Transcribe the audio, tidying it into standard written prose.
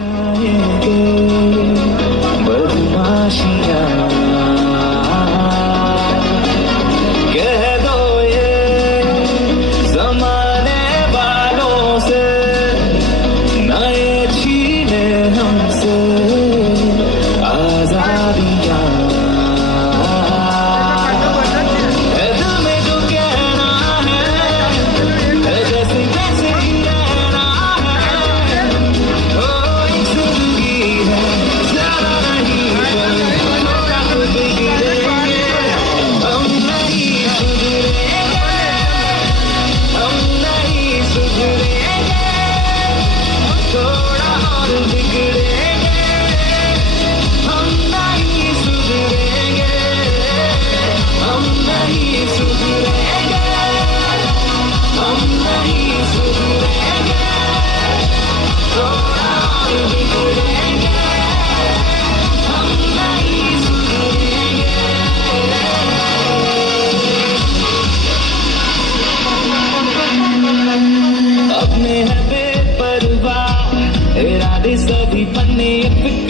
जाएंगे बदमाशियां कह दो ये जमाने वालों से नए छीने हमसे आजादियां है दिल में जो कहना है जैसे जैसे ही रहना है ओ एक जिंदगी है ज्यादा नहीं पर थोड़ा तो बिगड़ेंगे हम नहीं सुधरेंगे हम नहीं सुधरेंगे थोड़ा और बिगड़ेंगे हम नहीं सुधरेंगे हम नहीं सुधरेंगे हम नहीं सुधरेंगे थोड़ा और बिगड़ेंगे हम नहीं सुधरेंगे अपने है बेपरवाह इरादे सभी पन्ने फिक्र